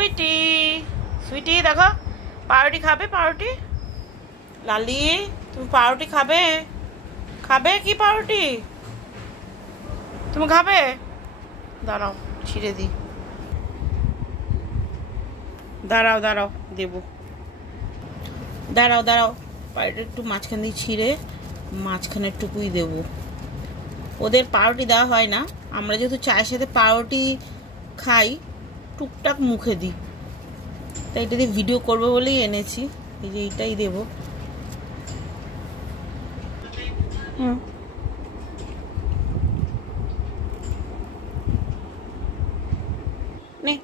সুইটি সুইটি দেখো পাউরুটি খাবে পাউরুটি লালি তুমি পাউরুটি খাবে খাবে কি পাউরুটি তুমি খাবে দাঁড়াও ছিঁড়ে দি দাঁড়াও দাঁড়াও দেবো দাঁড়াও দাঁড়াও পাউরুটি একটু মাঝখান দিয়ে ছিঁড়ে মাঝখানের টুকুই দেবো ওদের পাউরুটি দেওয়া হয় না আমরা যেহেতু চায়ের সাথে পাউরুটি খাই টুকটাক মুখে দিই তাই এটা দিয়ে ভিডিও করবো বলেই এনেছি এই যে এইটাই দেবো নে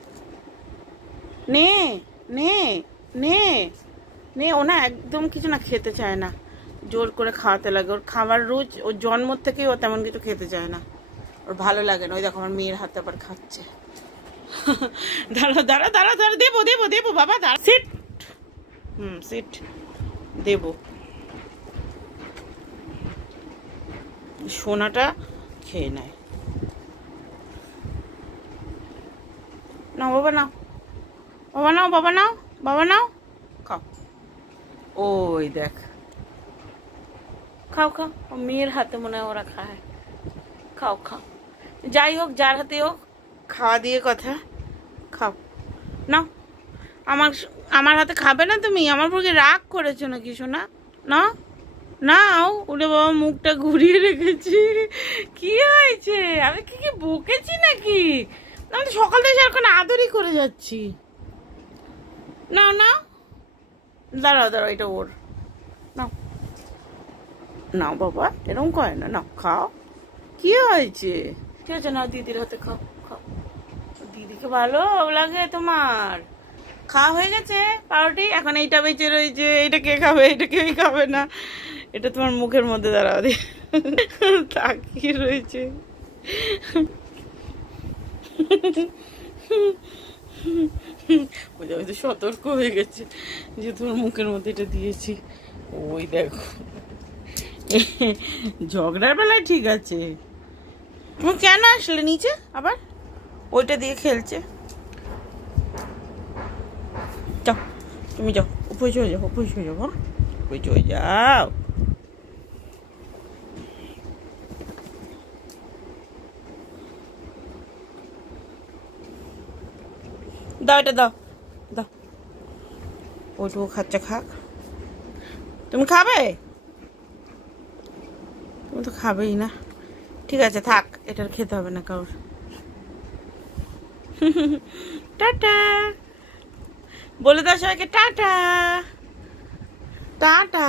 নে নে নে নে ও না একদম কিছু না খেতে চায় না জোর করে খাওয়াতে লাগে ওর খাবার রোজ ওর জন্ম থেকেই ও তেমন কিছু খেতে চায় না ওর ভালো লাগে না ওই দেখো আমার মেয়ের হাতে আবার খাচ্ছে দাঁড়া দাঁড়া দাঁড়া দাঁড়া দেবো দেবো দেবো বাবা দাঁড়া সিট সিট দেবো সোনাটা খেয়ে নেয় নাও বাবা নাও বাবা নাও বাবা নাও বাবা নাও খাও ওই দেখ খাও খাও মেয়ের হাতে মনে হয় ওরা খায় খাও খাও যাই হোক যার হাতে হোক খাওয়া দিয়ে কথা খাও নাও আমার হাতে খাবে না তুমি আমার পক্ষে রাগ করেছো নাকি শোনা না নাও ওরে বাবা মুখটা ঘুরিয়ে রেখেছি কি হয়েছে আমি কি বকেছি নাকি আমি তো সকাল থেকে সারাক্ষণ আদরই করে যাচ্ছি নাও নাও দাঁড়াও দাঁড়াও এটা ওর নাও নাও বাবা এরকম করে না নাও খাও কি হয়েছে ঠিক আছে নাও দিদির হাতে খাও খাও দিদিকে ভালো লাগে তোমার খাওয়া হয়ে গেছে পাউরুটি এখন এইটা বেঁচে রয়েছে এটা কে খাবে এটা কেউই খাবে না এটা তোমার মুখের মধ্যে দাঁড়াও দিয়ে তাকিয়ে রয়েছে ওই তো সতর্ক হয়ে গেছে যে তোমার মুখের মধ্যে এটা দিয়েছি ওই দেখো ঝগড়ার বেলায় ঠিক আছে তুমি কেন আসলে নিচে আবার ওইটা দিয়ে খেলছে যাও তুমি যাও উপরে চলে যাও উপরে চলে যাও উপরে চলে যাও দাও এটা দাও দাও ওইটুকু খাচ্ছে খাক তুমি খাবে তুমি তো খাবেই না ঠিক আছে থাক এটার খেতে হবে না কারোর টাটা বলে দাও সবাইকে টাটা টাটা